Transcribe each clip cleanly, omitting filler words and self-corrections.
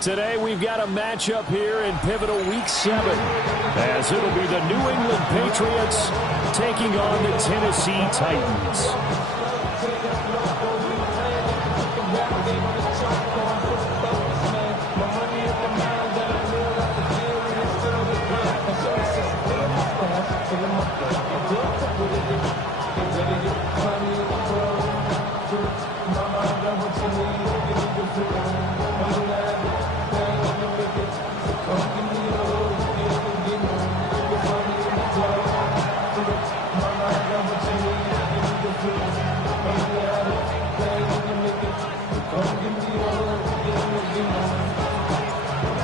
Today we've got a matchup here in pivotal Week 7, as it'll be the New England Patriots taking on the Tennessee Titans.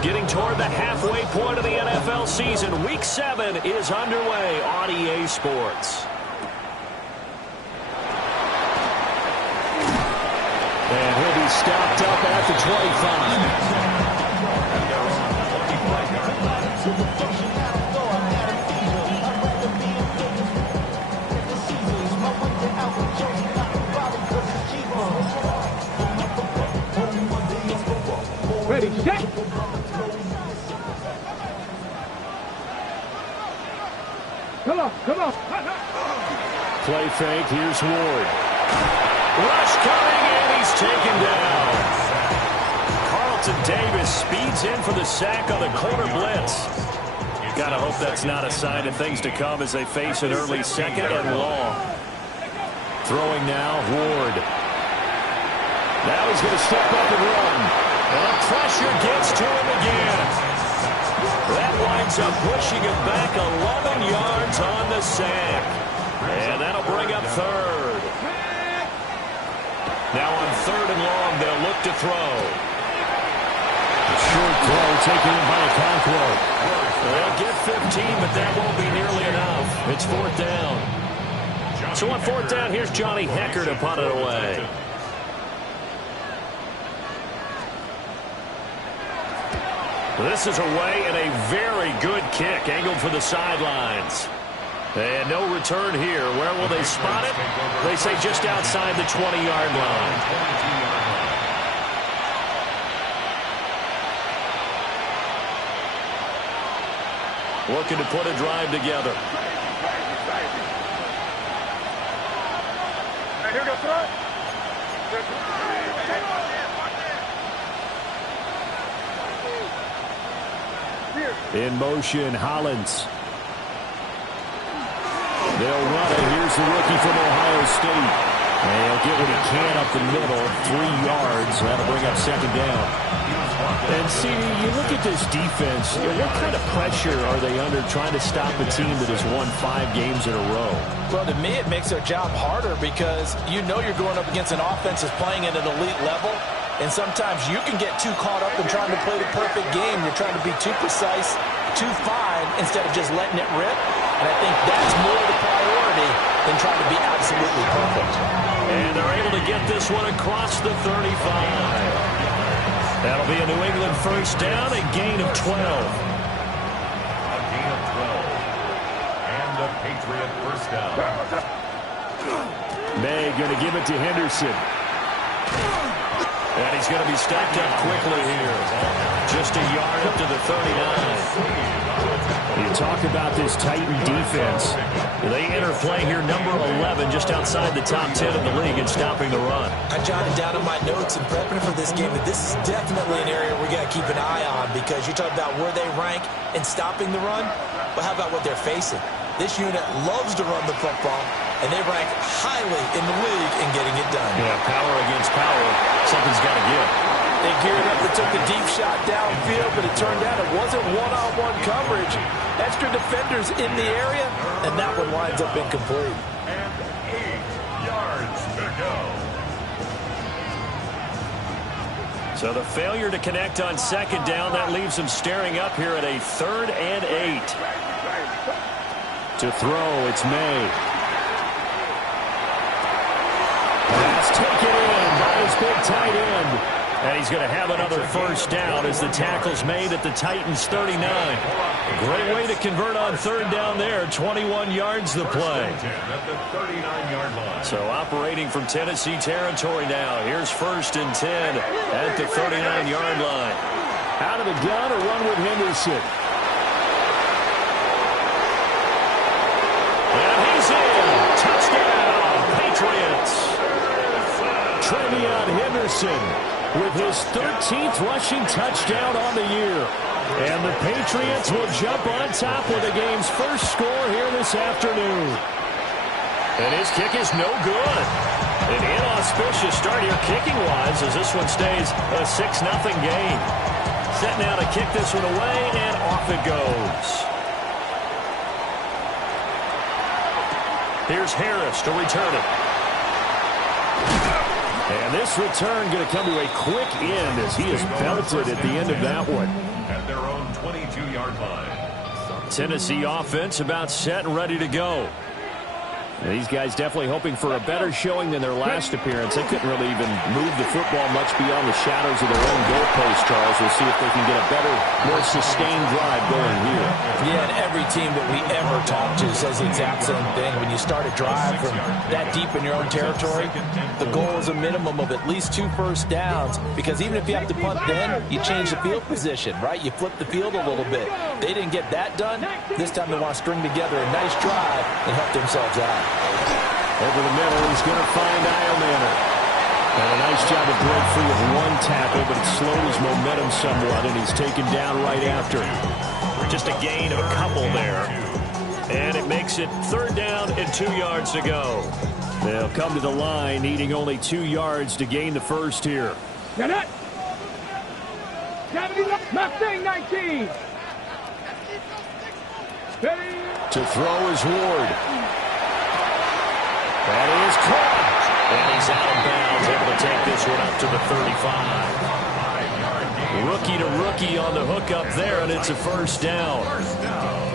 Getting toward the halfway point of the NFL season, Week 7 is underway on EA Sports. And he'll be stopped up at the 25. Ready, set. Come on, come on. Play fake, here's Ward. Rush coming, and he's taken down. Carlton Davis speeds in for the sack on the corner blitz. Gotta hope that's not a sign of things to come as they face an early second and long. Throwing now, Ward. Now he's going to step up and run. And the pressure gets to him again. That winds up pushing him back 11 yards on the sack. And that'll bring up third. Now on third and long, they'll look to throw. A short throw taken in by Okonkwo. They'll get 15, but that won't be nearly enough. It's fourth down. So on fourth down, here's Johnny Hecker to punt it away. This is away and a very good kick angled for the sidelines. And no return here. Where will they spot it? They say just outside the 20-yard line. Looking to put a drive together. Here goes front. In motion, Hollins. They'll run it. Here's the rookie from Ohio State. And he'll get what he can up the middle, 3 yards. That'll bring up second down. And see, you look at this defense, what kind of pressure are they under trying to stop a team that has won 5 games in a row? Well, to me, it makes their job harder because you know you're going up against an offense that's playing at an elite level. And sometimes you can get too caught up in trying to play the perfect game. You're trying to be too precise, too fine, instead of just letting it rip. And I think that's more the priority than trying to be absolutely perfect. And they're able to get this one across the 35. That'll be a New England first down, a gain of 12. A gain of 12. And a Patriot first down. May going to give it to Henderson. And he's going to be stacked up quickly here. Just a yard up to the 39. You talk about this Titan defense. They enter play here number 11, just outside the top 10 of the league in stopping the run. I jotted down in my notes in prepping for this game that this is definitely an area we got to keep an eye on because you talk about where they rank in stopping the run, but how about what they're facing? This unit loves to run the football, and they rank highly in the league in getting it done. Yeah, power against power. Something's got to give. They geared up and took the deep shot downfield, but it turned out it wasn't one-on-one coverage. Extra defenders in the area, and that one winds up incomplete. And 8 yards to go. So the failure to connect on second down, that leaves them staring up here at a 3rd and 8. To throw, it's May. That's taken in by his big tight end. And he's going to have another first down as the tackle's made at the Titans' 39. Great way to convert on third down there. 21 yards the play. At the 39-yard line. So operating from Tennessee territory now. Here's 1st and 10 at the 39-yard line. Out of the gun, a run with Henderson. And he's in. Touchdown, Patriots. Trevion Henderson with his 13th rushing touchdown on the year. And the Patriots will jump on top with the game's first score here this afternoon. And his kick is no good. An inauspicious start here kicking-wise as this one stays a 6-0 game. Set now to kick this one away, and off it goes. Here's Harris to return it. And this return going to come to a quick end as he is belted at the end of that one. At their own 22-yard line. Tennessee offense about set and ready to go. These guys definitely hoping for a better showing than their last appearance. They couldn't really even move the football much beyond the shadows of their own goalpost, Charles. We'll see if they can get a better, more sustained drive going here. Yeah, and every team that we ever talk to says the exact same thing. When you start a drive from that deep in your own territory, the goal is a minimum of at least 2 first downs, because even if you have to punt then, you change the field position, right? You flip the field a little bit. They didn't get that done. This time they want to string together a nice drive and help themselves out. Over the middle, he's going to find Iomanner. And a nice job to break free of one tackle, but it slowed his momentum somewhat, and he's taken down right after. Just a gain of a couple there. And it makes it 3rd down and 2 yards to go. They'll come to the line, needing only 2 yards to gain the first here. Got it. Mustang 19. To throw is Ward. That is caught. And he's out of bounds, able to take this one up to the 35. Rookie to rookie on the hook up there, and it's a first down.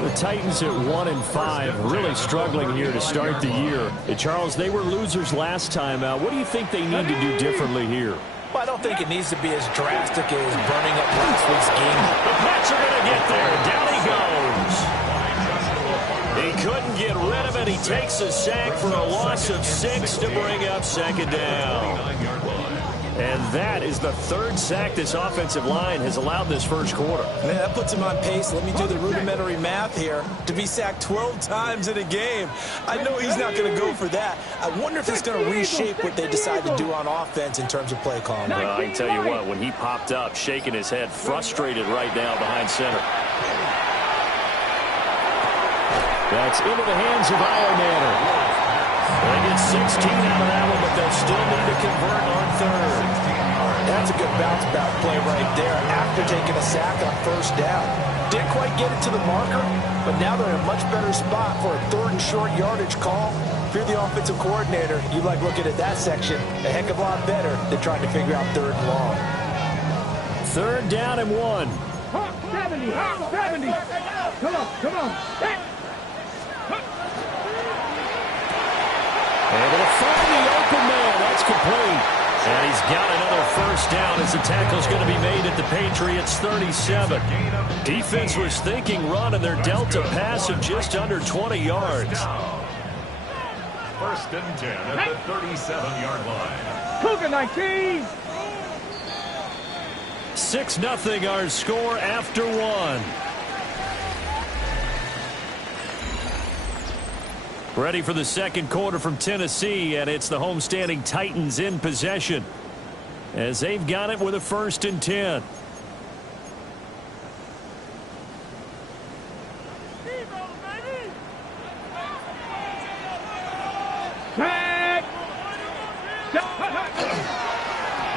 The Titans at 1-5, really struggling here to start the year. And Charles, they were losers last time out. What do you think they need to do differently here? Well, I don't think it needs to be as drastic as burning up last week's game. The Pats are going to get there. Down he goes. He couldn't get rid of it. He takes a sack for a loss of 6 to bring up 2nd down. And that is the 3rd sack this offensive line has allowed this first quarter. Man, that puts him on pace. Let me do the rudimentary math here. To be sacked 12 times in a game. I know he's not going to go for that. I wonder if it's going to reshape what they decide to do on offense in terms of play calling. Well, I can tell you what, when he popped up, shaking his head, frustrated right now behind center. That's into the hands of Iomanner. They get 16 out of that one, but they'll still need to convert on 3rd. That's a good bounce-back play right there after taking a sack on 1st down. Didn't quite get it to the marker, but now they're in a much better spot for a 3rd and short yardage call. If you're the offensive coordinator, you like looking at that section a heck of a lot better than trying to figure out 3rd and long. 3rd down and 1. 70. Come on. Able to find the open man. That's complete. And he's got another first down as the tackle's going to be made at the Patriots' 37. Defense was thinking run, and they're dealt a pass of just under 20 yards. 1st and 10 at the 37-yard line. Cougar 19. 6-0 our score after 1. Ready for the second quarter from Tennessee, and it's the homestanding Titans in possession as they've got it with a 1st and 10.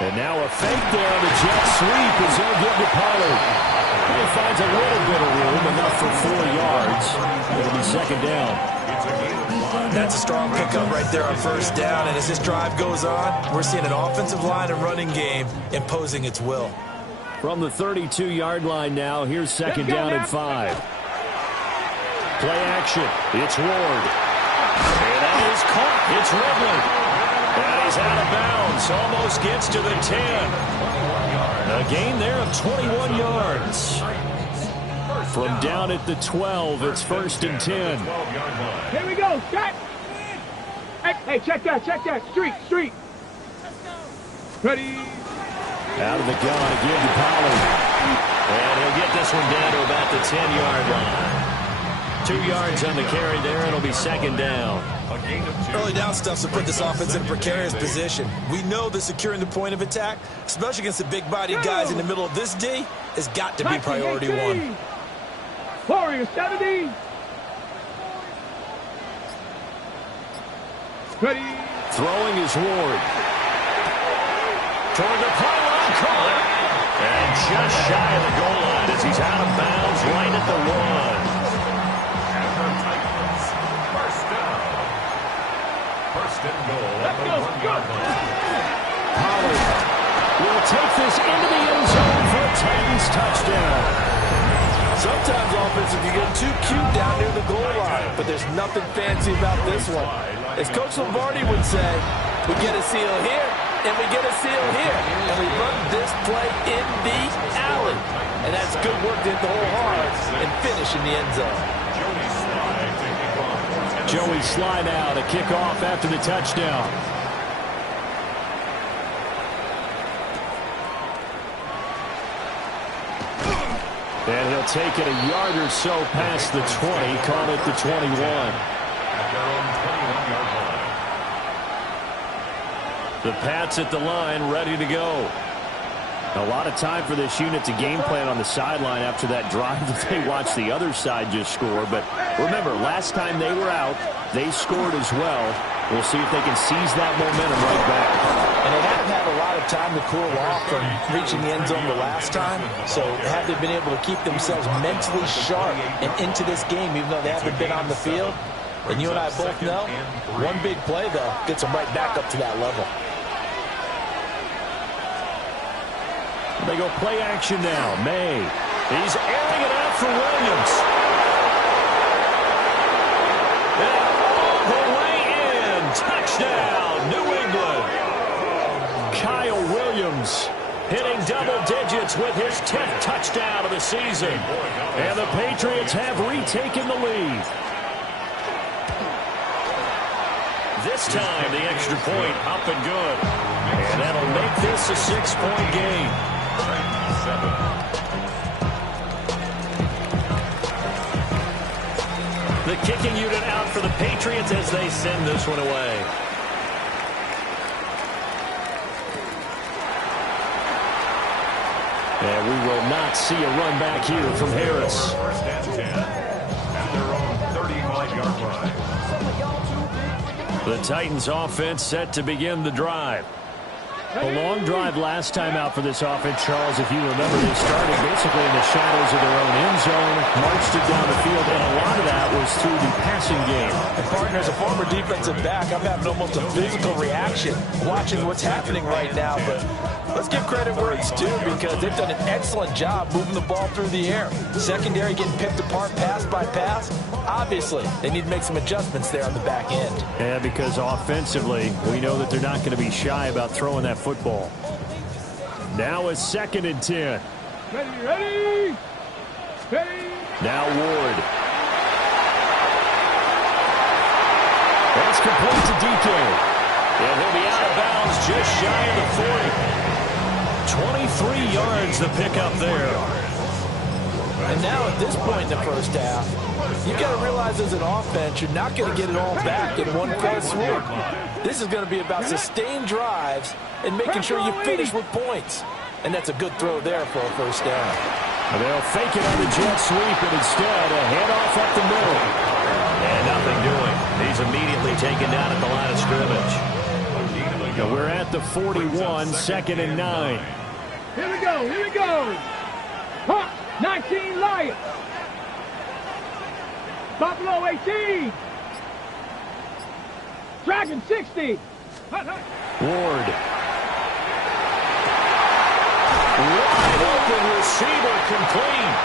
And now a fake there on the jet sweep as they'll give to Pollard. He finds a little bit of room, enough for 4 yards. It'll be 2nd down. That's a strong pickup right there on 1st down, and as this drive goes on, we're seeing an offensive line and running game imposing its will. From the 32-yard line now, here's 2nd down and 5. Play action. It's Ward. And that is caught. It's Ridley. And he's out of bounds. Almost gets to the 10. A gain there of 21 yards. From down at the 12, it's 1st and 10. Here we go. Check. Hey, check that. Street. Ready. Out of the gun again to Pollard. this one down to about the 10-yard line. 2 yards on the carry there. It'll be second down. Early down stuff to put this offense in a precarious position. We know that securing the point of attack, especially against the big-bodied guys in the middle of this D, has got to be priority one. Warriors 70. Ready. Throwing is Ward. Toward the pylon, caught. And just shy of the goal line as he's out of bounds right at the 1. First and goal at the 1-yard line. Pollard will take this into the end zone for a Titans touchdown. Sometimes offensive you get too cute down near the goal line, but there's nothing fancy about this one. As Coach Lombardi would say, we get a seal here, and we get a seal here, and we run this play in the alley. And that's good work to hit the hole hard and finish in the end zone. Joey Sly now to kick off after the touchdown. And he'll take it a yard or so past the 20, call it the 21. At their own 21-yard line. The Pats at the line, ready to go. A lot of time for this unit to game plan on the sideline after that drive that they watched the other side just score. But remember, last time they were out, they scored as well. We'll see if they can seize that momentum right back. And they haven't had a lot of time to cool off from reaching the end zone the last time. So have they been able to keep themselves mentally sharp and into this game, even though they haven't been on the field? And you and I both know, one big play, though, gets them right back up to that level. They go play action now. May. He's airing it out for Williams. And all the way in. Touchdown, New England. Kyle Williams hitting double digits with his 10th touchdown of the season. And the Patriots have retaken the lead. This time, the extra point up and good. And that'll make this a 6-point game. The kicking unit out for the Patriots as they send this one away. And we will not see a run back here from Harris. First and 10 at their own 35-yard line. The Titans offense set to begin the drive. A long drive last time out for this offense, Charles. If you remember, they started basically in the shadows of their own end zone, marched it down the field, and a lot of that was through the passing game. And partner, as a former defensive back, I'm having almost a physical reaction watching what's happening right now. But let's give credit where it's due, because they've done an excellent job moving the ball through the air. Secondary getting picked apart pass by pass. Obviously, they need to make some adjustments there on the back end. Yeah, because offensively, we know that they're not going to be shy about throwing that football. Now a 2nd and 10. Ready. Now Ward. That's complete to DK. And he'll be out of bounds just shy of the 40. 23 yards the pickup there. And now at this point in the first half, you've got to realize as an offense, you're not going to get it all back in one fell swoop. This is going to be about sustained drives and making sure you finish with points. And that's a good throw there for a first down. They'll fake it on the jet sweep, and instead a handoff up the middle. And nothing doing. He's immediately taken down at the line of scrimmage. Now we're at the 41, 2nd and 9. Here we go. Hawk, 19 Lions. Buffalo 18. Dragon 60. Ward. Wide open receiver complete.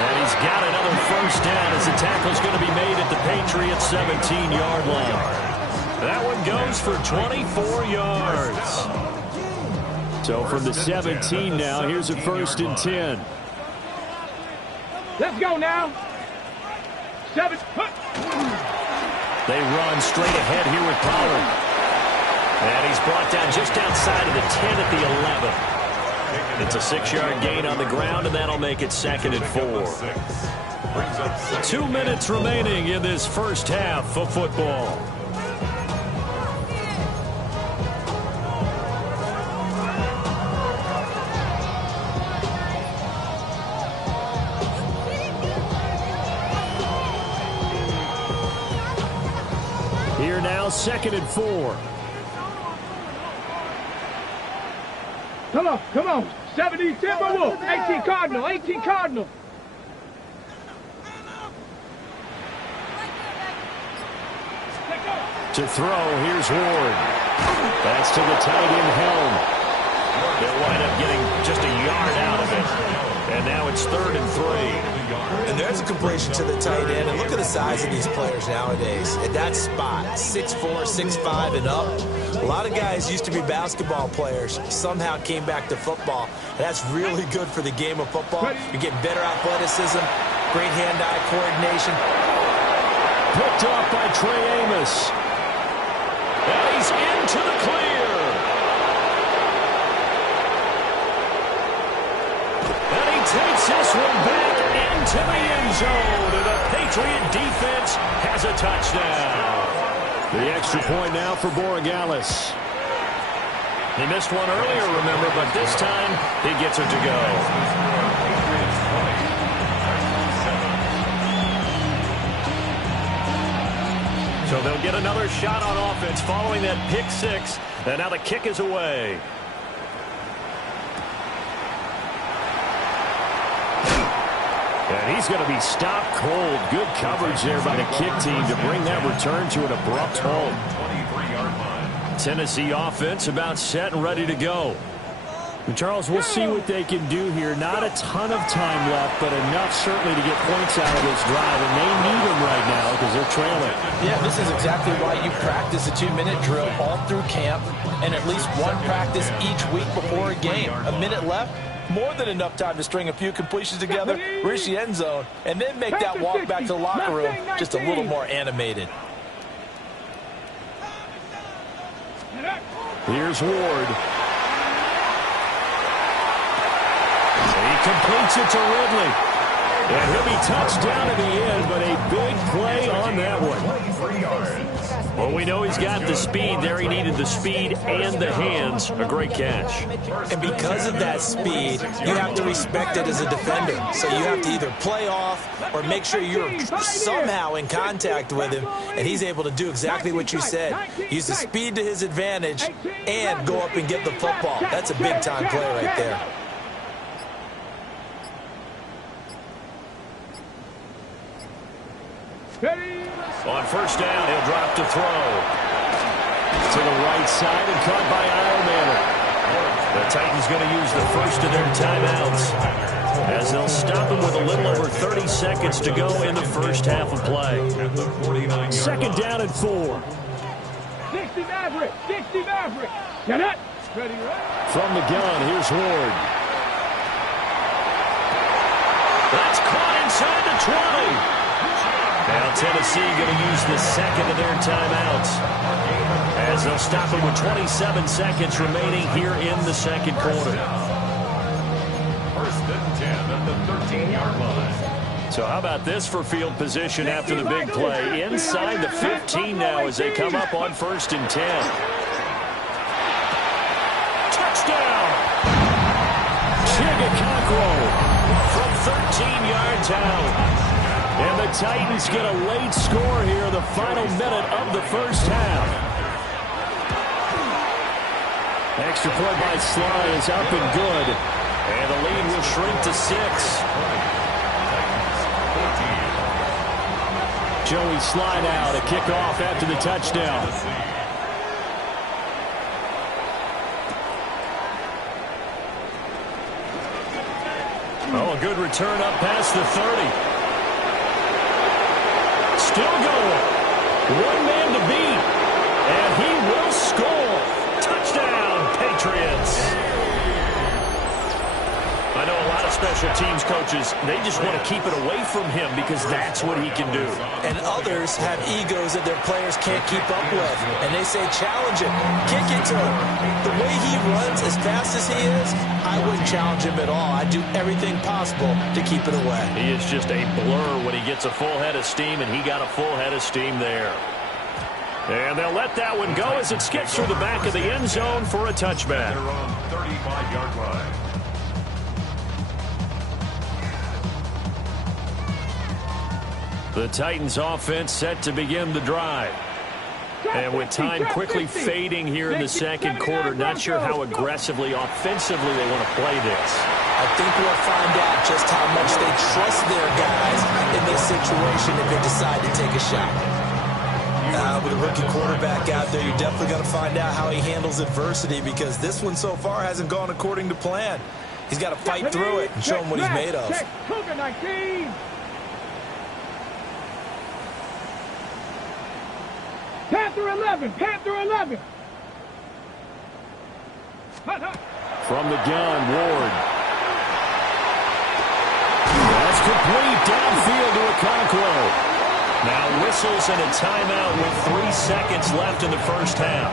And he's got another first down as the tackle's going to be made at the Patriots' 17-yard line. That one goes for 24 yards. So from the 17 now, here's a 1st and 10. Let's go now. 7. They run straight ahead here with Pollard. And he's brought down just outside of the 10 at the 11. It's a 6-yard gain on the ground, and that'll make it 2nd and 4. 2 minutes remaining in this first half of football. Here now, 2nd and 4. Come on. 70 Timberwolves. 18 Cardinal. 18 Cardinal. To throw, here's Ward. That's to the tight end Helm. They'll wind up getting just a yard out of it. And now it's 3rd and 3. And there's a completion to the tight end. And look at the size of these players nowadays. At that spot, 6'4", 6'5", and up. A lot of guys used to be basketball players, somehow came back to football. And that's really good for the game of football. You're getting better athleticism, great hand-eye coordination. Picked off by Trey Amos. And he's into the clear. And he takes this one back into the end zone. And the Patriot defense has a touchdown. The extra point now for Borregales. He missed one earlier, remember, but this time he gets it to go. So they'll get another shot on offense following that pick 6. And now the kick is away. And he's going to be stopped cold. Good coverage there by the kick team to bring that return to an abrupt halt. Tennessee offense about set and ready to go. And Charles, we'll see what they can do here. Not a ton of time left, but enough certainly to get points out of this drive. And they need them right now because they're trailing. Yeah, this is exactly why you practice a 2-minute drill all through camp and at least one practice each week before a game. A minute left, more than enough time to string a few completions together, reach the end zone, and then make that walk back to the locker room just a little more animated. Here's Ward. He completes it to Ridley. And he'll be touched down at the end, but a big play on that one. Well, we know he's got the speed there. He needed the speed and the hands. A great catch. And because of that speed, you have to respect it as a defender. So you have to either play off or make sure you're somehow in contact with him. And he's able to do exactly what you said. Use the speed to his advantage and go up and get the football. That's a big-time play right there. On first down, he'll drop to throw. To the right side and caught by Eilmanner. The Titans going to use the first of their timeouts as they'll stop him with a little over 30 seconds to go in the first half of play. 2nd down and 4. 60 Maverick. 60 Maverick. Get it. Ready, right? From the gun, here's Ward. That's caught inside the 20. Now Tennessee going to use the second of their timeouts as they'll stop it with 27 seconds remaining here in the second quarter. 1st and 10 at the 13-yard line. So how about this for field position after the big play? Inside the 15 now as they come up on 1st and 10. Touchdown! Chigaconkwo from 13 yards out. And the Titans get a late score here, the final minute of the first half. Extra point by Sly is up and good. And the lead will shrink to 6. Joey Sly now to kick off after the touchdown. Oh, a good return up past the 30. Still going. One man to beat. And he will score. Touchdown, Patriots. A I know a lot of special teams coaches, they just want to keep it away from him because that's what he can do. And others have egos that their players can't keep up with. And they say, challenge him, kick it to him. The way he runs as fast as he is, I wouldn't challenge him at all. I'd do everything possible to keep it away. He is just a blur when he gets a full head of steam, and he got a full head of steam there. And they'll let that one go as it skips through the back of the end zone for a touchback. They're on 35-yard line. The Titans offense set to begin the drive. And with time quickly fading here in the second quarter, not sure how aggressively, offensively they want to play this. I think we'll find out just how much they trust their guys in this situation if they decide to take a shot. With a rookie quarterback out there, you're definitely going to find out how he handles adversity because this one so far hasn't gone according to plan. He's got to fight through it and show him what he's made of. Panther 11, Panther 11. From the gun, Ward. That's complete downfield to Okonkwo. Now whistles and a timeout with 3 seconds left in the first half.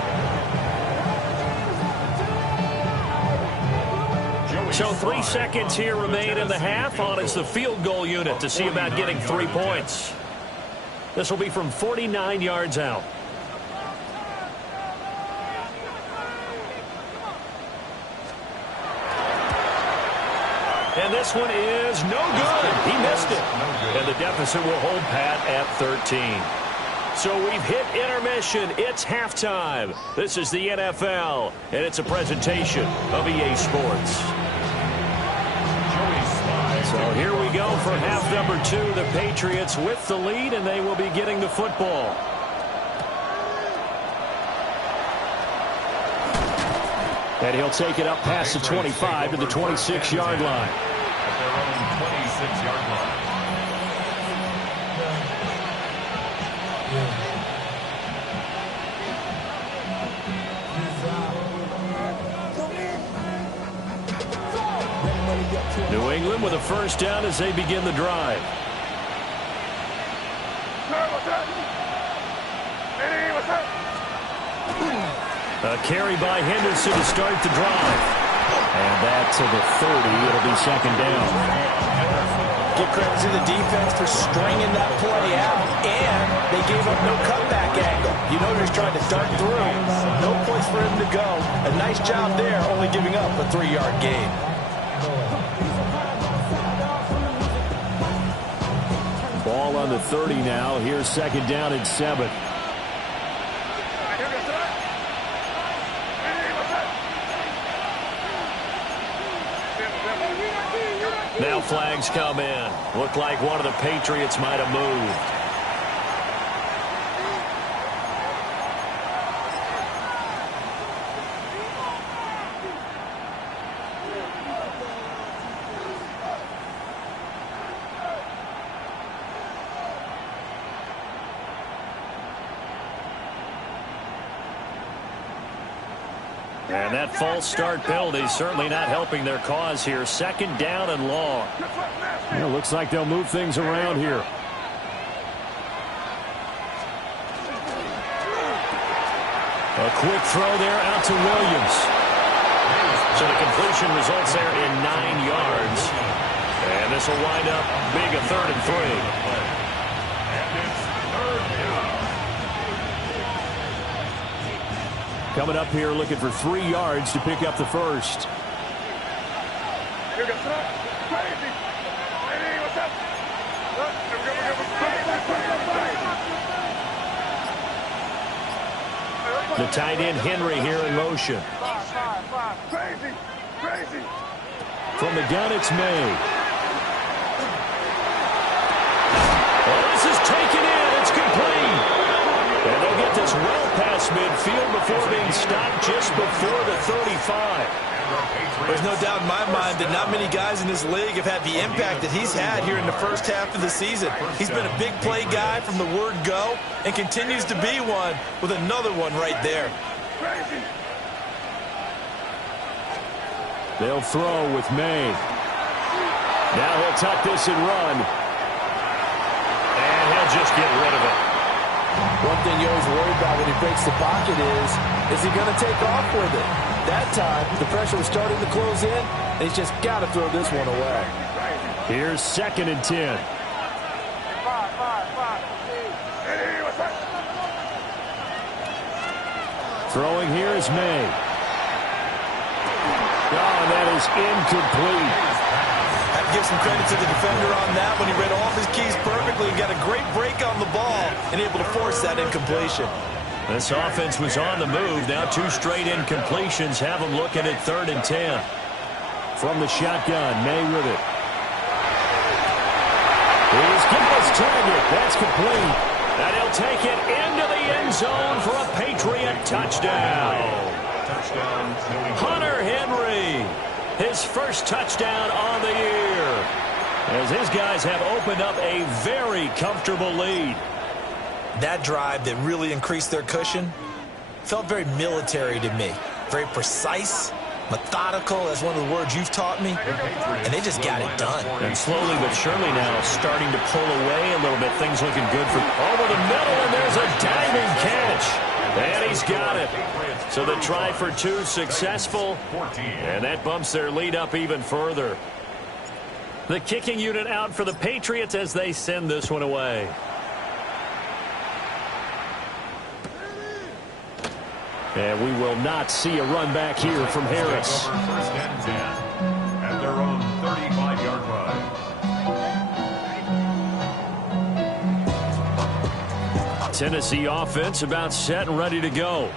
So 3 seconds here remain in the half on as the field goal unit to see about getting 3 points. This will be from 49 yards out. And this one is no good. He missed it. And the deficit will hold pat at 13. So we've hit intermission. It's halftime. This is the NFL, and it's a presentation of EA Sports. So here we go for half number 2. The Patriots with the lead, and they will be getting the football. And he'll take it up past the 25 to the 26-yard line. At their own 26-yard line. New England with a first down as they begin the drive. A carry by Henderson to start the drive. And that to the 30. It'll be second down. Give credit to the defense for stringing that play out, and they gave up no cutback angle. You know they're trying to dart through. No place for him to go. A nice job there, only giving up a 3-yard gain. Ball on the 30 now. Here's second down and 7. Now flags come in. Looked like one of the Patriots might have moved. And that false start penalty is certainly not helping their cause here. Second down and long. Well, looks like they'll move things around here. A quick throw there out to Williams. So the completion results there in 9 yards. And this will wind up big, a 3rd and 3. And it's 3rd down. Coming up here looking for 3 yards to pick up the first. The tight end Henry here in motion. From the gun, it's May. Well, this is taken in. It's complete. And they'll get this well past midfield before being stopped just before the 35. There's no doubt in my mind that not many guys in this league have had the impact that he's had here in the first half of the season. He's been a big play guy from the word go and continues to be one with another one right there. They'll throw with May. Now he'll tuck this and run. And he'll just get rid of it. One thing you always worry about when he breaks the pocket is he going to take off with it? That time, the pressure was starting to close in, and he's just got to throw this one away. Here's 2nd and 10. Throwing here is May. Oh, that is incomplete. I have to give some credit to the defender on that when he read all of his keys perfectly and got a great break on the ball and able to force that incompletion. This offense was on the move. Now 2 straight incompletions have them looking at 3rd and 10. From the shotgun, May with it. He's given us target. That's complete. And he'll take it into the end zone for a Patriot touchdown. Hunter Henry, his first touchdown on the year, as his guys have opened up a very comfortable lead. That drive that really increased their cushion felt very military to me. Very precise, methodical, that's one of the words you've taught me. And they just got it done. And slowly but surely now starting to pull away a little bit. Things looking good for over the middle, and there's a diving catch. And he's got it. So the try for 2 successful, and that bumps their lead up even further. The kicking unit out for the Patriots as they send this one away. And we will not see a run back here from Harris. 1st and 10 at their own 35-yard line. Tennessee offense about set and ready to go.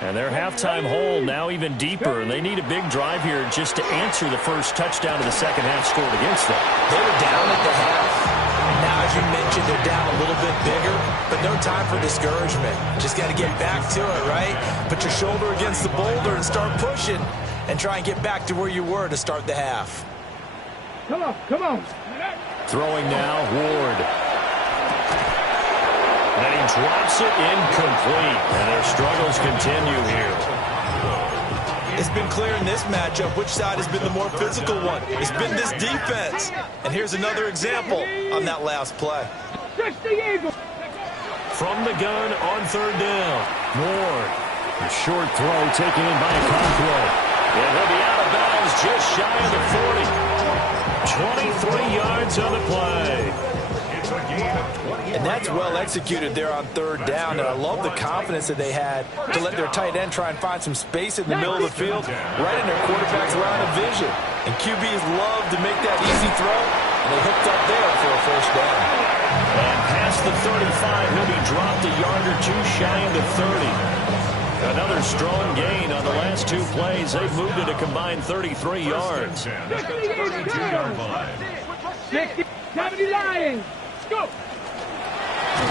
And their halftime hole now even deeper. And they need a big drive here just to answer the first touchdown of the second half scored against them. They were down at the half. Now, as you mentioned, they're down a little bit bigger, but no time for discouragement. Just got to get back to it, right? Put your shoulder against the boulder and start pushing and try and get back to where you were to start the half. Come on, come on. Throwing now, Ward. And he drops it incomplete. And their struggles continue here. It's been clear in this matchup which side has been the more physical one. It's been this defense. And here's another example on that last play. From the gun on 3rd down. Ward. A short throw taken in by Conquo. And he'll be out of bounds just shy of the 40. 23 yards on the play. And that's well executed there on 3rd down. And I love the confidence that they had to let their tight end try and find some space in the middle of the field, right in their quarterback's line of vision. And QBs love to make that easy throw, and they hooked up there for a 1st down. And past the 35, he'll be dropped a yard or 2 shy of the 30. Another strong gain on the last 2 plays. They've moved it a combined 33 yards. 32-yard line. 70 Lions. Go.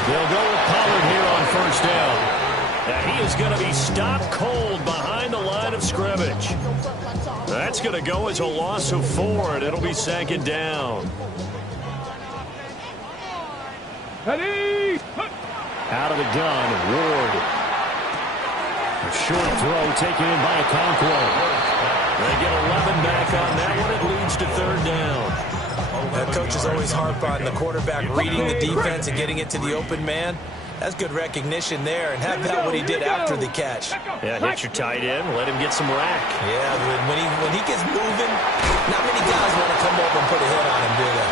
They'll go with Pollard here on 1st down. And he is going to be stopped cold behind the line of scrimmage. That's going to go as a loss of 4, and it'll be 2nd down. Ready. Out of the gun, Ward. A short throw taken in by Conquo. They get 11 back on that one. It leads to 3rd down. Coaches always harp on the quarterback reading the defense and getting it to the open man. That's good recognition there, and have that what he did after the catch. Yeah, hit your tight end, let him get some rack. Yeah, when he gets moving, not many guys want to come over and put a hit on him, do they?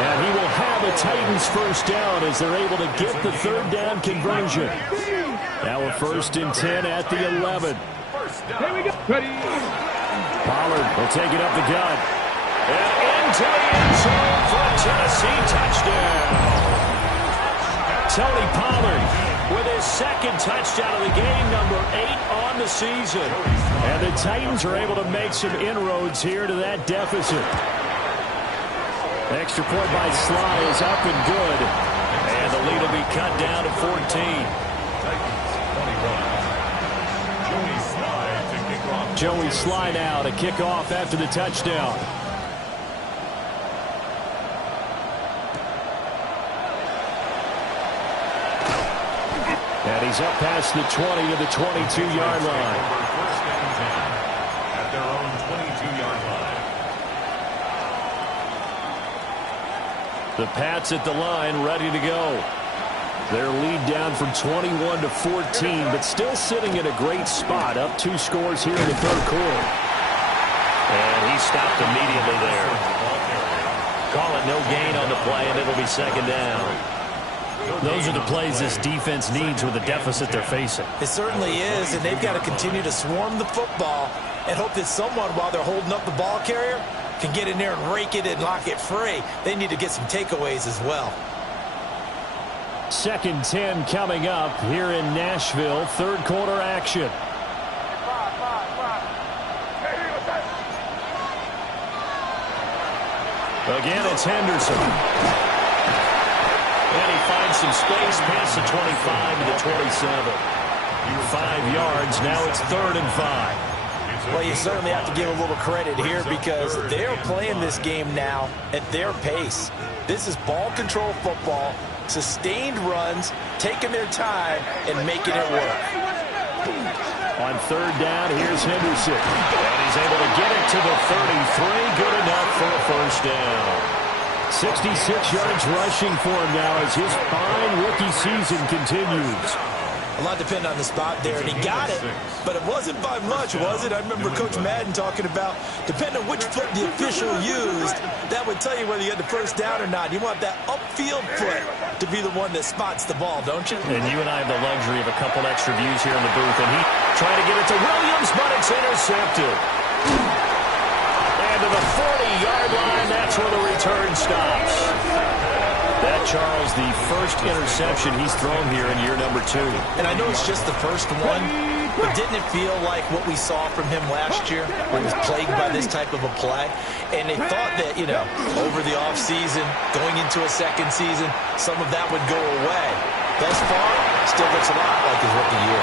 And he will have the Titans 1st down as they're able to get the 3rd down conversion. Now a 1st and 10 at the 11. Here we go. Ready. Pollard will take it up the gut. And into the end zone for a Tennessee touchdown. Tony Pollard with his 2nd touchdown of the game, number 8 on the season. And the Titans are able to make some inroads here to that deficit. Extra point by Sly is up and good. And the lead will be cut down to 14. Joey Sly now to kick off after the touchdown. And he's up past the 20 to the 22-yard line. 1st and 10 at their own 22-yard line. The Pats at the line, ready to go. Their lead down from 21 to 14, but still sitting in a great spot, up 2 scores here in the third quarter. And he stopped immediately there. Call it no gain on the play, and it'll be second down. Those are the plays this defense needs with the deficit they're facing. It certainly is, and they've got to continue to swarm the football and hope that someone, while they're holding up the ball carrier, can get in there and rake it and lock it free. They need to get some takeaways as well. 2nd and 10 coming up here in Nashville. Third quarter action. Again, it's Henderson. And he finds some space past the 25 to the 27. 5 yards. Now it's 3rd and 5. Well, you certainly have to give a little credit here because they're playing this game now at their pace. This is ball control football, sustained runs, taking their time, and making it work. On 3rd down, here's Henderson. And he's able to get it to the 33. Good enough for a first down. 66 yards rushing for him now as his fine rookie season continues. A lot depended on the spot there, and he got it, but it wasn't by much, was it? I remember Coach Madden talking about, depending on which foot the official used, that would tell you whether you had the first down or not. You want that upfield foot to be the one that spots the ball, don't you? And you and I have the luxury of a couple extra views here in the booth, and he trying to get it to Williams, but it's intercepted. And to the 40-yard line, that's where the return stops. That, Charles, the first interception he's thrown here in year number 2. And I know it's just the first one, but didn't it feel like what we saw from him last year when he was plagued by this type of a play? And they thought that, you know, over the offseason, going into a second season, some of that would go away. Thus far, still looks a lot like his rookie year.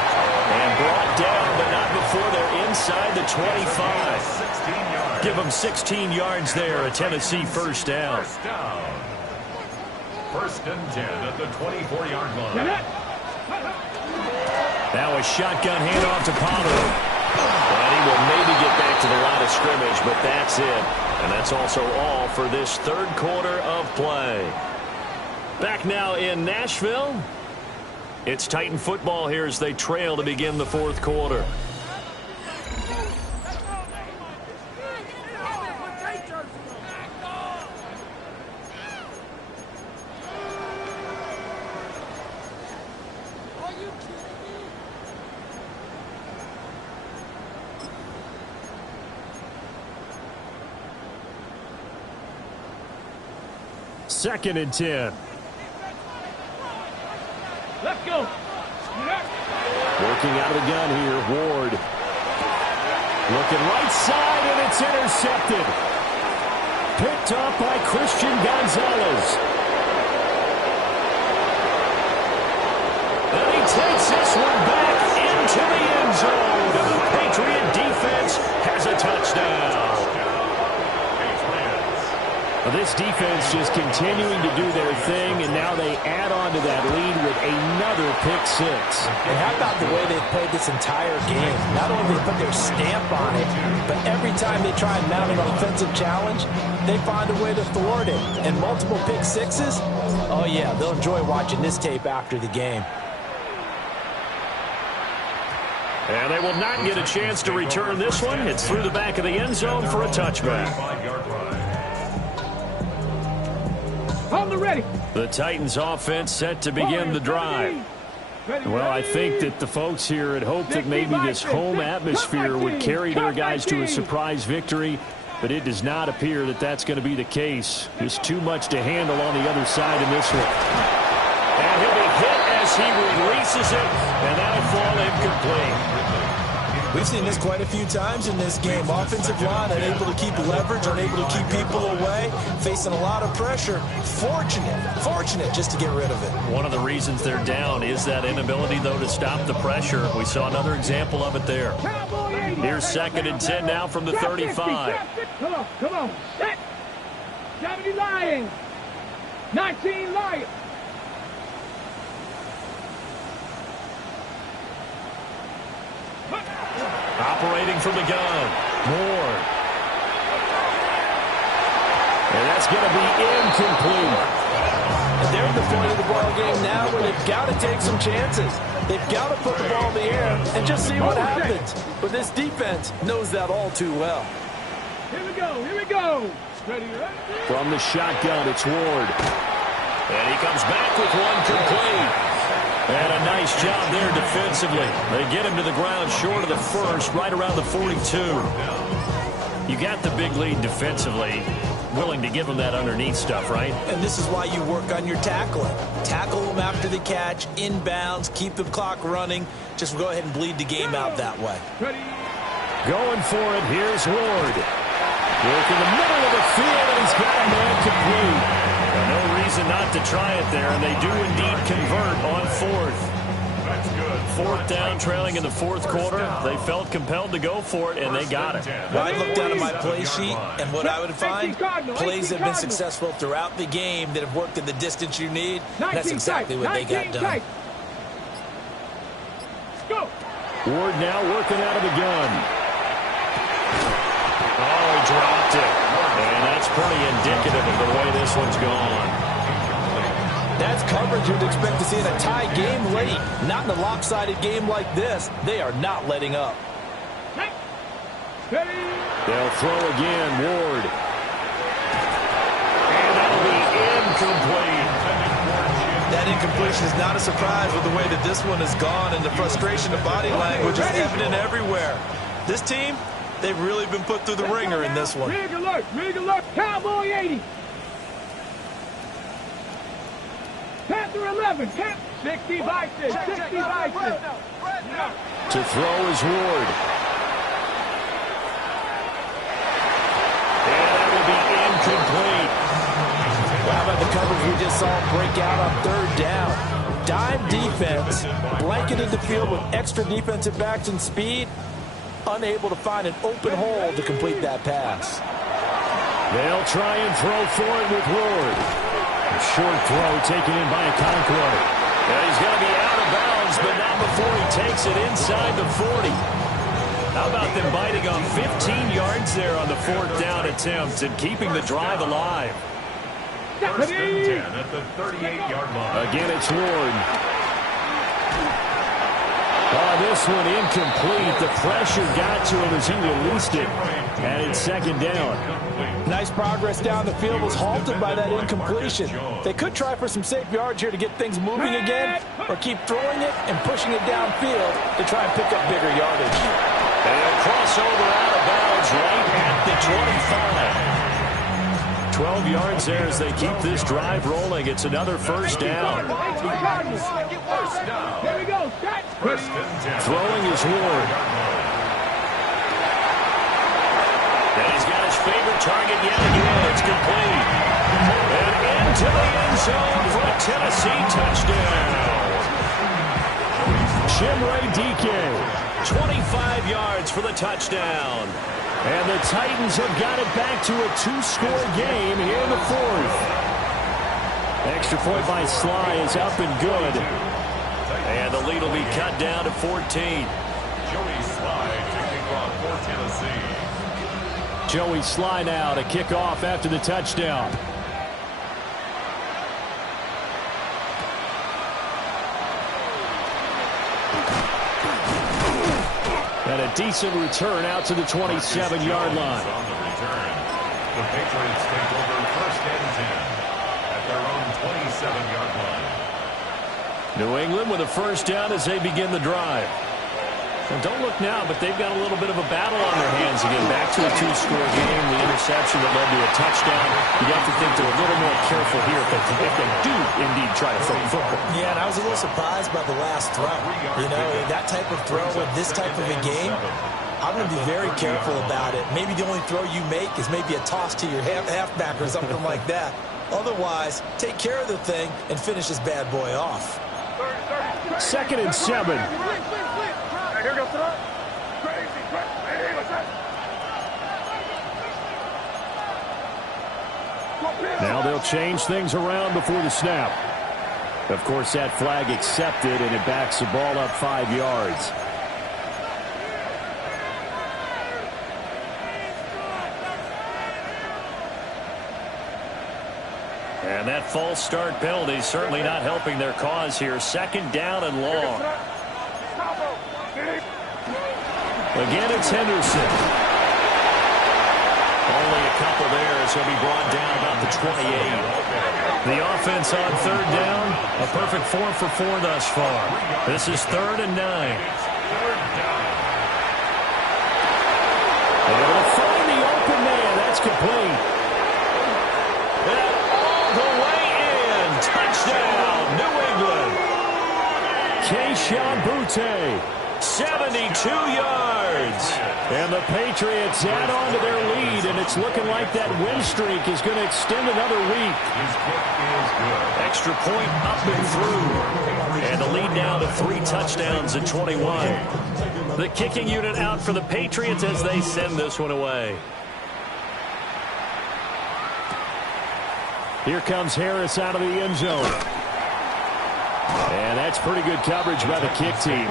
And brought down, but not before they're inside the 25. Give them 16 yards there, a Tennessee first down. 1st and 10 at the 24-yard line. Now a shotgun handoff to Pollard. And he will maybe get back to the line of scrimmage, but that's it. And that's also all for this third quarter of play. Back now in Nashville. It's Titan football here as they trail to begin the fourth quarter. Second and 10. Let's go. Working out of the gun here, Ward. Looking right side, and it's intercepted. Picked up by Christian Gonzalez. And he takes this one back into the end zone. And the Patriot defense has a touchdown. This defense just continuing to do their thing, and now they add on to that lead with another pick 6. And how about the way they've played this entire game? Not only do they put their stamp on it, but every time they try and mount an offensive challenge, they find a way to thwart it. And multiple pick 6s, oh yeah, they'll enjoy watching this tape after the game. And they will not get a chance to return this one. It's through the back of the end zone for a touchback. Ready. The Titans offense set to begin the drive. Well, I think that the folks here had hoped that maybe this home atmosphere would carry their guys to a surprise victory, but it does not appear that that's going to be the case. There's too much to handle on the other side in this one. And he'll be hit as he releases it, and that'll fall incomplete. We've seen this quite a few times in this game. Offensive line unable to keep leverage, unable to keep people away, facing a lot of pressure. Fortunate just to get rid of it. One of the reasons they're down is that inability, though, to stop the pressure. We saw another example of it there. Here's 2nd and 10 now from the 35. Come on. Set. 70 Lions. 19 Lions. Operating from the gun. Moore. And that's going to be incomplete. And they're in the point of the ball game now where they've got to take some chances. They've got to put the ball in the air and just see what happens. But this defense knows that all too well. Here we go, here we go. Ready, ready? From the shotgun, it's Ward. And he comes back with one complete. And a nice job there defensively. They get him to the ground short of the first, right around the 42. You got the big lead defensively. Willing to give them that underneath stuff, right? And this is why you work on your tackling. Tackle them after the catch, inbounds, keep the clock running. Just go ahead and bleed the game out that way. Going for it, here's Ward. Work in the middle of the field, and he's got a man complete. No reason not to try it there, and they do indeed convert on fourth. That's good. Fourth down, trailing in the fourth quarter. They felt compelled to go for it, and they got it. Well, I looked down at my play sheet, and what I would find, plays have been successful throughout the game that have worked in the distance you need. That's exactly what they got done. Go. Ward now working out of the gun. Oh, he dropped it. And that's pretty indicative of the way this one's gone. That's coverage you'd expect to see in a tie game late. Not in a lopsided game like this. They are not letting up. They'll throw again, Ward. And that'll be incomplete. That incompletion is not a surprise with the way that this one has gone, and the frustration of body language is evident everywhere. This team, they've really been put through the ringer in this one. Rig alert, Cowboy 80. Panther 11, 60 by 6, 60 by 6. To throw is Ward. And that will be incomplete. How about the coverage we just saw break out on third down? Dime defense, blanketed the field with extra defensive backs and speed, unable to find an open hole to complete that pass. They'll try and throw for it with Ward. A short throw taken in by a Concord. And he's going to be out of bounds, but not before he takes it inside the 40. How about them biting on 15 yards there on the fourth down attempt and keeping the drive alive? First and 10 at the 38-yard line. Again, it's Ward. Oh, this one incomplete. The pressure got to him as he released it. And it's second down. Nice progress down the field was halted by that incompletion. They could try for some safe yards here to get things moving again, or keep throwing it and pushing it downfield to try and pick up bigger yardage. And they'll cross over out of bounds right at the 25. 12 yards there as they keep this drive rolling. It's another first down. Here we go, set. Throwing is Ward. And he's got his favorite target yet again. It's complete. And into the end zone for a Tennessee touchdown. Chimere Dike, 25 yards for the touchdown. And the Titans have got it back to a two-score game here in the fourth. Extra point by Sly is up and good. And the lead will be cut down to 14. Joey Sly to kick off for Tennessee. Joey Sly now to kick off after the touchdown. And a decent return out to the 27-yard line. On the return, the Patriots take over first and 10 at their own 27-yard line. New England with a first down as they begin the drive. Well, don't look now, but they've got a little bit of a battle on their hands again. Back to a two-score game. The interception that led to a touchdown. You have to think they're a little more careful here if they do indeed try to throw the football. Yeah, and I was a little surprised by the last throw. You know, that type of throw in this type of a game, I'm going to be very careful about it. Maybe the only throw you make is maybe a toss to your halfback or something like that. Otherwise, take care of the thing and finish this bad boy off. 2nd and 7. Here goes the crazy. Now they'll change things around before the snap. Of course, that flag accepted, and it backs the ball up 5 yards. And that false start penalty certainly not helping their cause here. Second down and long. Again, it's Henderson. Only a couple there, so he'll be brought down about the 28. The offense on third down, a perfect 4 for 4 thus far. This is 3rd and 9. Able to find the open man. That's complete. And all the way in. Touchdown, New England. Keyshawn Butte, 72 yards. And the Patriots add on to their lead, and it's looking like that win streak is going to extend another week. Extra point up and through. And the lead now to 3 touchdowns at 21. The kicking unit out for the Patriots as they send this one away. Here comes Harris out of the end zone. And that's pretty good coverage by the kick team,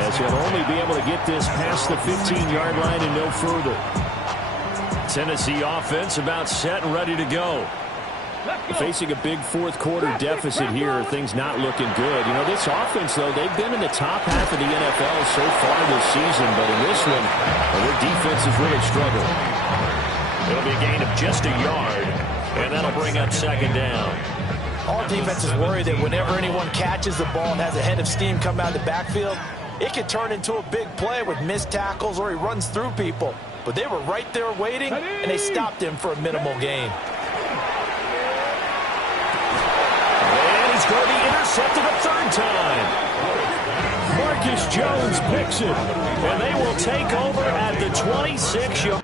as he'll only be able to get this past the 15-yard line and no further. Tennessee offense about set and ready to go. Facing a big fourth quarter deficit here, things not looking good. You know, this offense, though, they've been in the top half of the NFL so far this season, but in this one, their defense has really struggled. It'll be a gain of just a yard, and that'll bring up second down. All defenses worry that whenever anyone catches the ball and has a head of steam come out of the backfield, it can turn into a big play with missed tackles or he runs through people. But they were right there waiting, and they stopped him for a minimal gain. And he's going to be intercepted a third time. Marcus Jones picks it, and they will take over at the 26-yard.